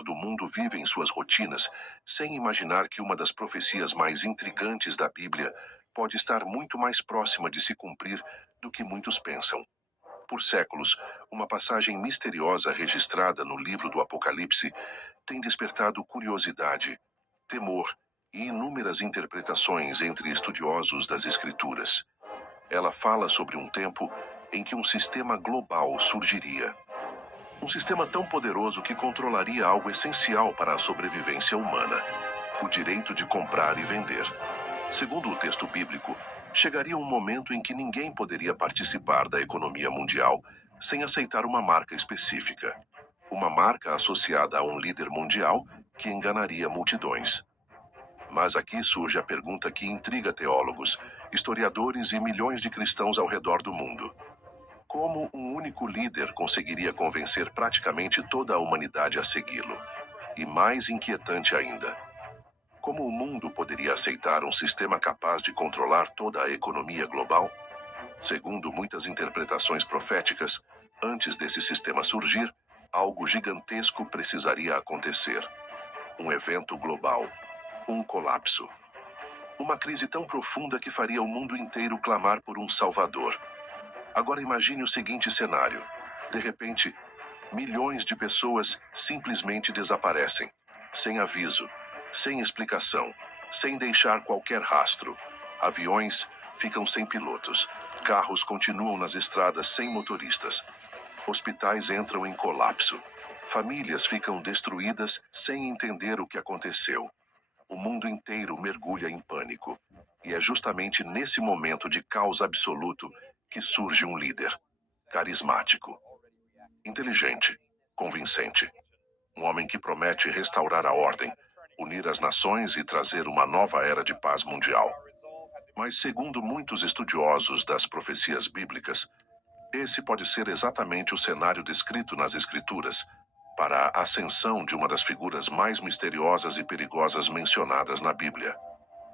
redor do mundo vivem suas rotinas sem imaginar que uma das profecias mais intrigantes da Bíblia pode estar muito mais próxima de se cumprir do que muitos pensam. Por séculos, uma passagem misteriosa registrada no livro do Apocalipse tem despertado curiosidade, temor e inúmeras interpretações entre estudiosos das Escrituras. Ela fala sobre um tempo em que um sistema global surgiria. Um sistema tão poderoso que controlaria algo essencial para a sobrevivência humana: o direito de comprar e vender. Segundo o texto bíblico, chegaria um momento em que ninguém poderia participar da economia mundial sem aceitar uma marca específica. Uma marca associada a um líder mundial que enganaria multidões. Mas aqui surge a pergunta que intriga teólogos, historiadores e milhões de cristãos ao redor do mundo. Como um único líder conseguiria convencer praticamente toda a humanidade a segui-lo? E mais inquietante ainda, como o mundo poderia aceitar um sistema capaz de controlar toda a economia global? Segundo muitas interpretações proféticas, antes desse sistema surgir, algo gigantesco precisaria acontecer. Um evento global. Um colapso. Uma crise tão profunda que faria o mundo inteiro clamar por um salvador. Agora imagine o seguinte cenário. De repente, milhões de pessoas simplesmente desaparecem, sem aviso, sem explicação, sem deixar qualquer rastro. Aviões ficam sem pilotos, carros continuam nas estradas sem motoristas. Hospitais entram em colapso. Famílias ficam destruídas sem entender o que aconteceu. O mundo inteiro mergulha em pânico. E é justamente nesse momento de caos absoluto que surge um líder. Carismático. Inteligente. Convincente. Um homem que promete restaurar a ordem, unir as nações e trazer uma nova era de paz mundial. Mas segundo muitos estudiosos das profecias bíblicas, esse pode ser exatamente o cenário descrito nas Escrituras para a ascensão de uma das figuras mais misteriosas e perigosas mencionadas na Bíblia.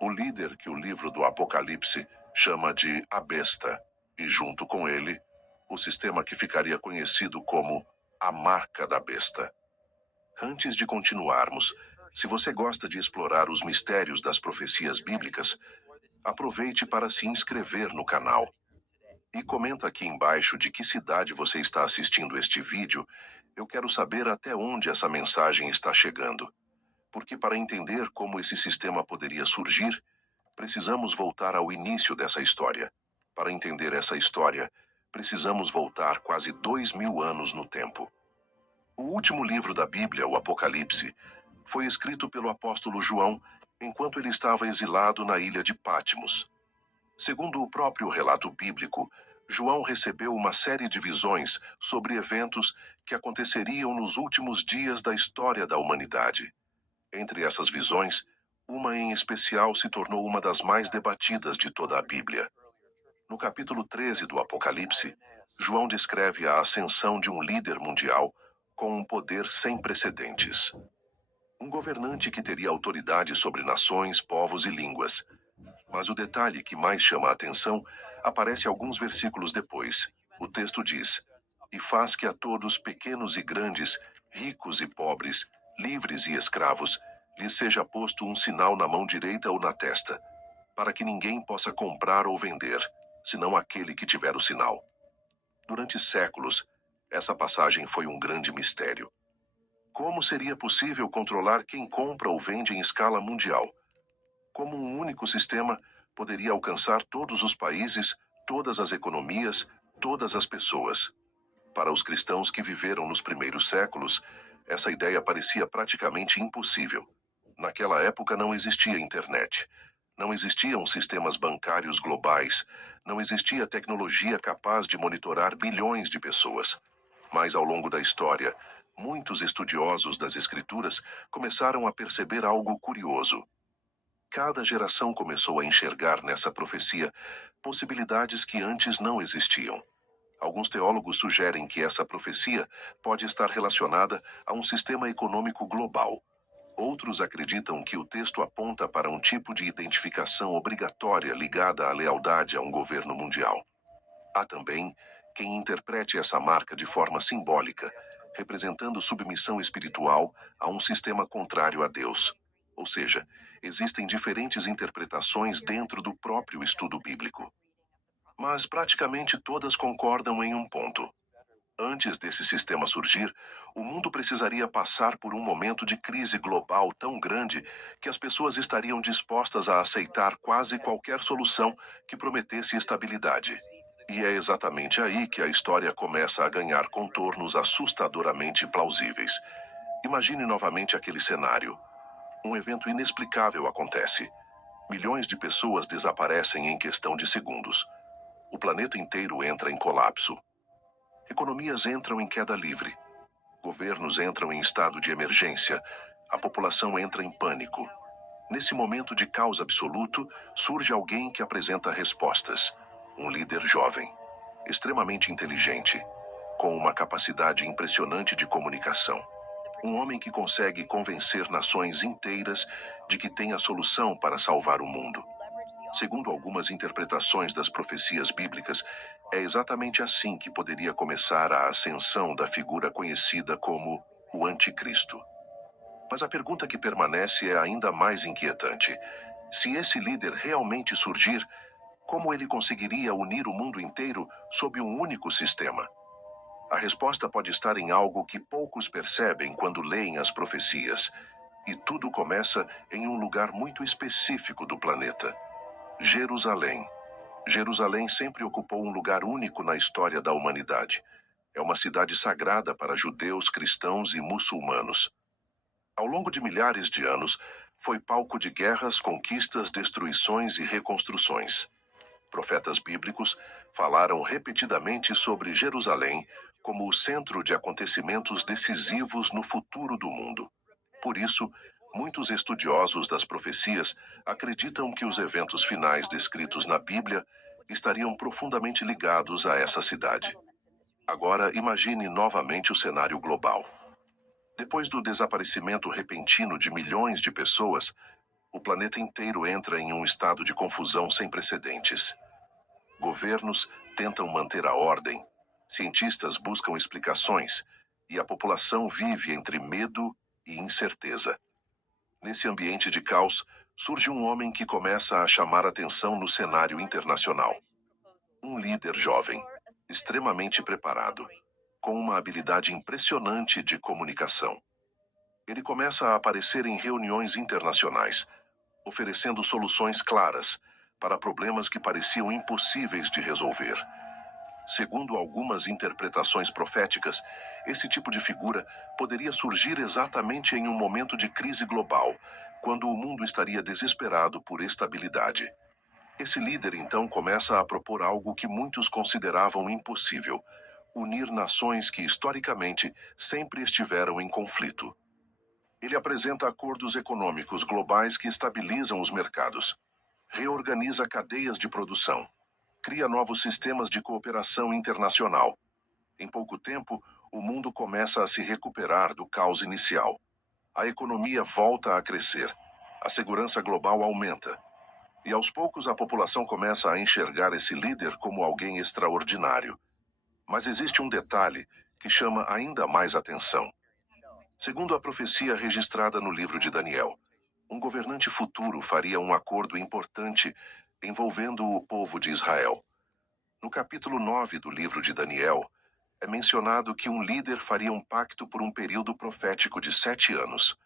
O líder que o livro do Apocalipse chama de a besta, e junto com ele, o sistema que ficaria conhecido como a marca da besta. Antes de continuarmos, se você gosta de explorar os mistérios das profecias bíblicas, aproveite para se inscrever no canal. E comenta aqui embaixo de que cidade você está assistindo este vídeo. Eu quero saber até onde essa mensagem está chegando. Porque para entender como esse sistema poderia surgir, precisamos voltar ao início dessa história. Para entender essa história, precisamos voltar quase 2000 anos no tempo. O último livro da Bíblia, o Apocalipse, foi escrito pelo apóstolo João enquanto ele estava exilado na ilha de Patmos. Segundo o próprio relato bíblico, João recebeu uma série de visões sobre eventos que aconteceriam nos últimos dias da história da humanidade. Entre essas visões, uma em especial se tornou uma das mais debatidas de toda a Bíblia. No capítulo 13 do Apocalipse, João descreve a ascensão de um líder mundial com um poder sem precedentes. Um governante que teria autoridade sobre nações, povos e línguas. Mas o detalhe que mais chama a atenção aparece alguns versículos depois. O texto diz: "E faz que a todos, pequenos e grandes, ricos e pobres, livres e escravos, lhes seja posto um sinal na mão direita ou na testa, para que ninguém possa comprar ou vender, senão aquele que tiver o sinal." Durante séculos, essa passagem foi um grande mistério. Como seria possível controlar quem compra ou vende em escala mundial? Como um único sistema poderia alcançar todos os países, todas as economias, todas as pessoas? Para os cristãos que viveram nos primeiros séculos, essa ideia parecia praticamente impossível. Naquela época não existia internet. Não existiam sistemas bancários globais. Não existia tecnologia capaz de monitorar bilhões de pessoas. Mas ao longo da história, muitos estudiosos das Escrituras começaram a perceber algo curioso. Cada geração começou a enxergar nessa profecia possibilidades que antes não existiam. Alguns teólogos sugerem que essa profecia pode estar relacionada a um sistema econômico global. Outros acreditam que o texto aponta para um tipo de identificação obrigatória ligada à lealdade a um governo mundial. Há também quem interprete essa marca de forma simbólica, representando submissão espiritual a um sistema contrário a Deus. Ou seja, existem diferentes interpretações dentro do próprio estudo bíblico. Mas praticamente todas concordam em um ponto. Antes desse sistema surgir, o mundo precisaria passar por um momento de crise global tão grande que as pessoas estariam dispostas a aceitar quase qualquer solução que prometesse estabilidade. E é exatamente aí que a história começa a ganhar contornos assustadoramente plausíveis. Imagine novamente aquele cenário. Um evento inexplicável acontece. Milhões de pessoas desaparecem em questão de segundos. O planeta inteiro entra em colapso. Economias entram em queda livre. Governos entram em estado de emergência. A população entra em pânico. Nesse momento de caos absoluto, surge alguém que apresenta respostas. Um líder jovem, extremamente inteligente, com uma capacidade impressionante de comunicação. Um homem que consegue convencer nações inteiras de que tem a solução para salvar o mundo. Segundo algumas interpretações das profecias bíblicas, é exatamente assim que poderia começar a ascensão da figura conhecida como o Anticristo. Mas a pergunta que permanece é ainda mais inquietante. Se esse líder realmente surgir, como ele conseguiria unir o mundo inteiro sob um único sistema? A resposta pode estar em algo que poucos percebem quando leem as profecias. E tudo começa em um lugar muito específico do planeta: Jerusalém. Jerusalém sempre ocupou um lugar único na história da humanidade. É uma cidade sagrada para judeus, cristãos e muçulmanos. Ao longo de milhares de anos, foi palco de guerras, conquistas, destruições e reconstruções. Profetas bíblicos falaram repetidamente sobre Jerusalém como o centro de acontecimentos decisivos no futuro do mundo. Por isso, muitos estudiosos das profecias acreditam que os eventos finais descritos na Bíblia estariam profundamente ligados a essa cidade. Agora, imagine novamente o cenário global. Depois do desaparecimento repentino de milhões de pessoas, o planeta inteiro entra em um estado de confusão sem precedentes. Governos tentam manter a ordem, cientistas buscam explicações, e a população vive entre medo e incerteza. Nesse ambiente de caos, surge um homem que começa a chamar atenção no cenário internacional. Um líder jovem, extremamente preparado, com uma habilidade impressionante de comunicação. Ele começa a aparecer em reuniões internacionais, oferecendo soluções claras para problemas que pareciam impossíveis de resolver. Segundo algumas interpretações proféticas, esse tipo de figura poderia surgir exatamente em um momento de crise global, quando o mundo estaria desesperado por estabilidade. Esse líder então começa a propor algo que muitos consideravam impossível: unir nações que historicamente sempre estiveram em conflito. Ele apresenta acordos econômicos globais que estabilizam os mercados, reorganiza cadeias de produção, cria novos sistemas de cooperação internacional. Em pouco tempo, o mundo começa a se recuperar do caos inicial. A economia volta a crescer, a segurança global aumenta. E aos poucos a população começa a enxergar esse líder como alguém extraordinário. Mas existe um detalhe que chama ainda mais atenção. Segundo a profecia registrada no livro de Daniel, um governante futuro faria um acordo importante envolvendo o povo de Israel. No capítulo 9 do livro de Daniel, é mencionado que um líder faria um pacto por um período profético de 7 anos.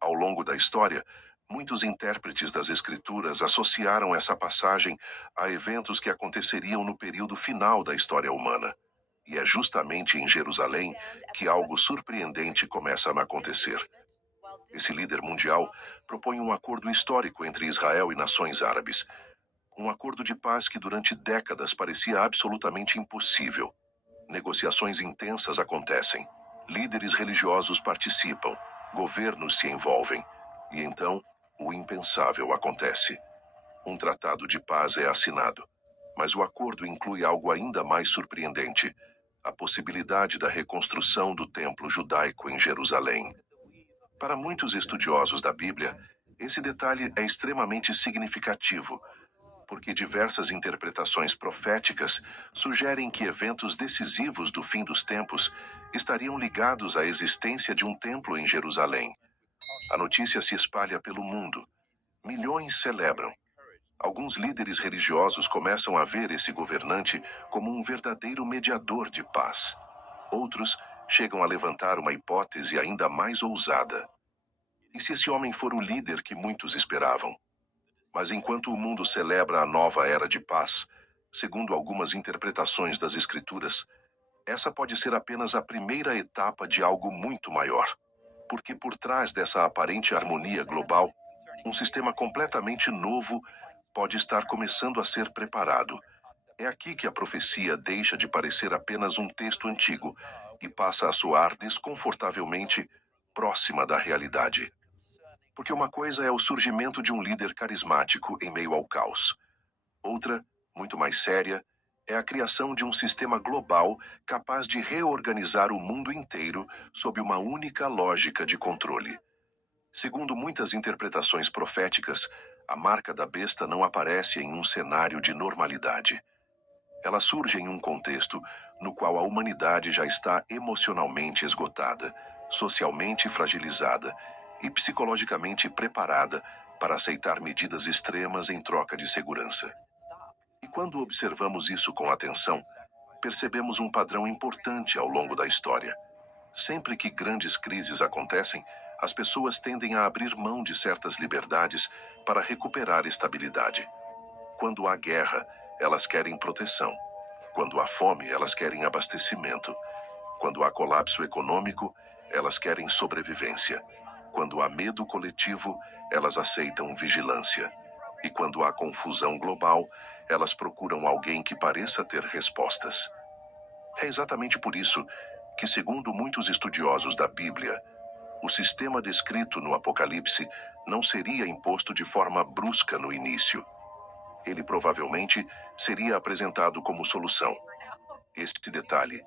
Ao longo da história, muitos intérpretes das Escrituras associaram essa passagem a eventos que aconteceriam no período final da história humana. E é justamente em Jerusalém que algo surpreendente começa a acontecer. Esse líder mundial propõe um acordo histórico entre Israel e nações árabes. Um acordo de paz que durante décadas parecia absolutamente impossível. Negociações intensas acontecem. Líderes religiosos participam. Governos se envolvem. E então, o impensável acontece. Um tratado de paz é assinado. Mas o acordo inclui algo ainda mais surpreendente: a possibilidade da reconstrução do templo judaico em Jerusalém. Para muitos estudiosos da Bíblia, esse detalhe é extremamente significativo. porque diversas interpretações proféticas sugerem que eventos decisivos do fim dos tempos estariam ligados à existência de um templo em Jerusalém. A notícia se espalha pelo mundo. Milhões celebram. Alguns líderes religiosos começam a ver esse governante como um verdadeiro mediador de paz. Outros chegam a levantar uma hipótese ainda mais ousada. E se esse homem for o líder que muitos esperavam? Mas enquanto o mundo celebra a nova era de paz, segundo algumas interpretações das Escrituras, essa pode ser apenas a primeira etapa de algo muito maior. Porque por trás dessa aparente harmonia global, um sistema completamente novo pode estar começando a ser preparado. É aqui que a profecia deixa de parecer apenas um texto antigo e passa a soar desconfortavelmente próxima da realidade. Porque uma coisa é o surgimento de um líder carismático em meio ao caos. Outra, muito mais séria, é a criação de um sistema global capaz de reorganizar o mundo inteiro sob uma única lógica de controle. Segundo muitas interpretações proféticas, a marca da besta não aparece em um cenário de normalidade. Ela surge em um contexto no qual a humanidade já está emocionalmente esgotada, socialmente fragilizada e psicologicamente preparada para aceitar medidas extremas em troca de segurança. E quando observamos isso com atenção, percebemos um padrão importante ao longo da história. Sempre que grandes crises acontecem, as pessoas tendem a abrir mão de certas liberdades para recuperar estabilidade. Quando há guerra, elas querem proteção. Quando há fome, elas querem abastecimento. Quando há colapso econômico, elas querem sobrevivência. Quando há medo coletivo, elas aceitam vigilância. E quando há confusão global, elas procuram alguém que pareça ter respostas. É exatamente por isso que, segundo muitos estudiosos da Bíblia, o sistema descrito no Apocalipse não seria imposto de forma brusca no início. Ele provavelmente seria apresentado como solução. Este detalhe